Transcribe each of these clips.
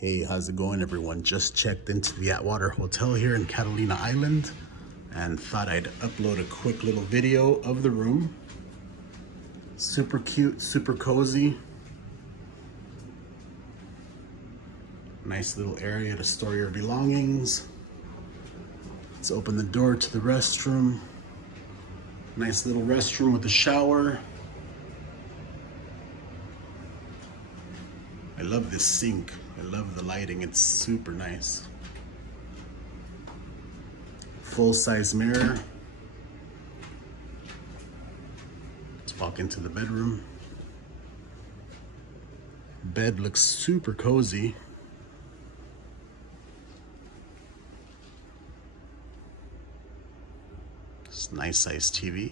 Hey, how's it going, everyone? Just checked into the Atwater Hotel here in Catalina Island and thought I'd upload a quick little video of the room. Super cute, super cozy. Nice little area to store your belongings. Let's open the door to the restroom. Nice little restroom with a shower. I love this sink. I love the lighting. It's super nice. Full-size mirror. Let's walk into the bedroom. Bed looks super cozy. It's nice size TV.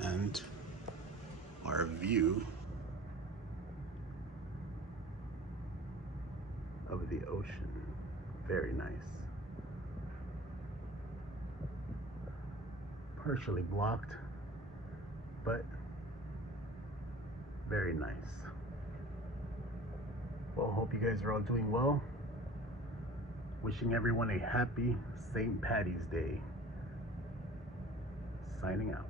And our view of the ocean. Very nice. Partially blocked, but very nice. Well, hope you guys are all doing well. Wishing everyone a happy St. Patty's Day. Signing out.